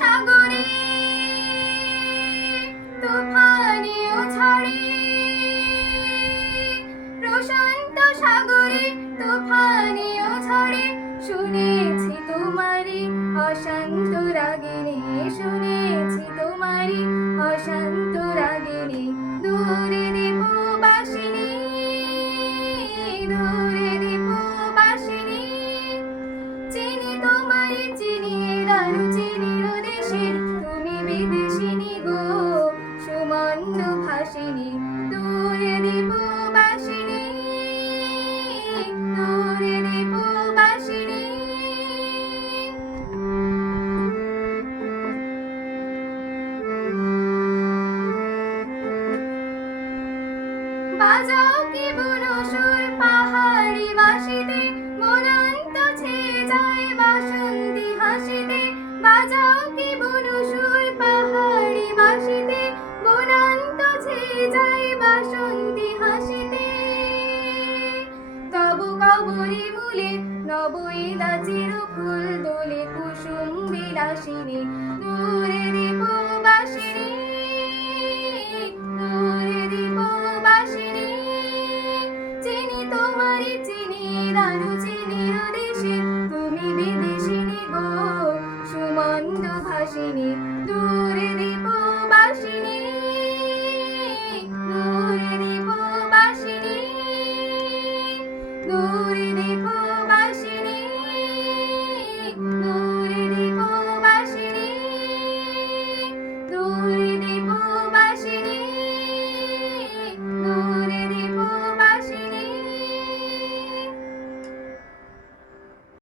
সাগরে তুফানেও ঝড়ে, প্রশান্ত সাগরে তুফানেও ঝড়ে শুনেছি তোমারি অশান্ত রাগিনী, শুনেছি তোমারি অশান্ত রাগিনী। দূরে দীপবাসিনী, দূরে দীপবাসিনী, চিনি তোমায় চিনি দারু চিনির দেশে, তুমি বিদেশিনী গো সুমন্দ ভাসিনী। দূরে দীপবাসিনী, দূরে দীপবাসিনী। বাজাও কি বুনো সুর পাহাড়ি বাঁশিতে, মনান্ত ছেয়ে যায় বাসন্তী হাসিতে। বাজাও কি বুনো সুর পাহাড়ি বাঁশিতে, মনান্ত ছেয়ে যায় বাসন্তী হাসিতে। তব কবরী মূলে নব ইলাচির ফুল দোলে কুসুম বিলাসিনী। দূরে দীপবাসিনী, দূরে দীপবাসিনী, চিনি তোমারি চিনি দারু